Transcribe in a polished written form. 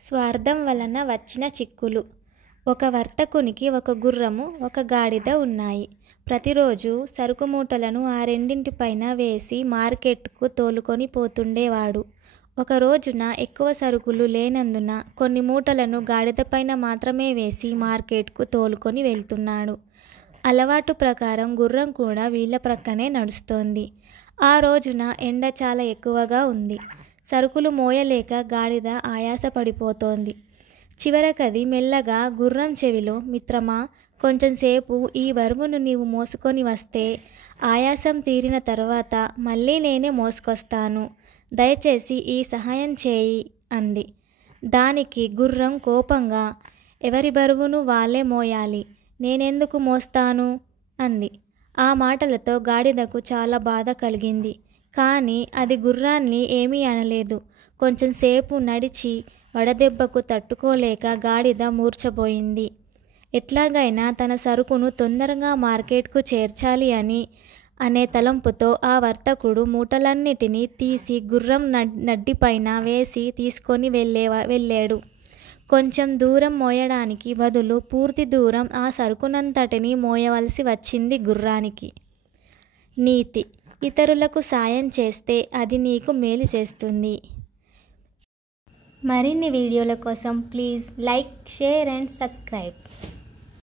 స్వార్థం వలన వచ్చిన చిక్కులు. ఒక వర్తకునికి ఒక గుర్రము, ఒక గాడిద ఉన్నాయి. ప్రతిరోజు సరుకు మూటలను ఆ రెండింటిపైన వేసి మార్కెట్కు తోలుకొని పోతుండేవాడు. ఒక రోజున ఎక్కువ సరుకులు లేనందున కొన్ని మూటలను గాడిదపైన మాత్రమే వేసి మార్కెట్కు తోలుకొని వెళ్తున్నాడు. అలవాటు ప్రకారం గుర్రం కూడా వీళ్ళ ప్రక్కనే నడుస్తోంది. ఆ రోజున ఎండ చాలా ఎక్కువగా ఉంది. సరుకులు మోయలేక గాడిద ఆయాసపడిపోతోంది. చివరకది మెల్లగా గుర్రం చెవిలో, మిత్రమా, కొంచెంసేపు ఈ బరువును నీవు మోసుకొని వస్తే ఆయాసం తీరిన తర్వాత మళ్ళీ నేనే మోసుకొస్తాను. దయచేసి ఈ సహాయం చేయి అంది. దానికి గుర్రం కోపంగా, ఎవరి బరువును వాళ్ళే మోయాలి, నేనెందుకు మోస్తాను అంది. ఆ మాటలతో గాడిదకు చాలా బాధ కలిగింది. కానీ అది గుర్రాన్ని ఏమీ అనలేదు. కొంచెంసేపు నడిచి వడదెబ్బకు తట్టుకోలేక గాడిద మూర్ఛపోయింది. ఎట్లాగైనా తన సరుకును తొందరగా మార్కెట్కు చేర్చాలి అనే తలంపుతో ఆ వర్తకుడు మూటలన్నిటినీ తీసి గుర్రం నడ్డిపైన వేసి తీసుకొని వెళ్ళాడు. కొంచెం దూరం మోయడానికి బదులు పూర్తి దూరం ఆ సరుకునంతటినీ మోయవలసి వచ్చింది గుర్రానికి. నీతి: ఇతరులకు సాయం చేస్తే అది నీకు మేలు చేస్తుంది. మరిన్ని వీడియోల కోసం please like, share and subscribe.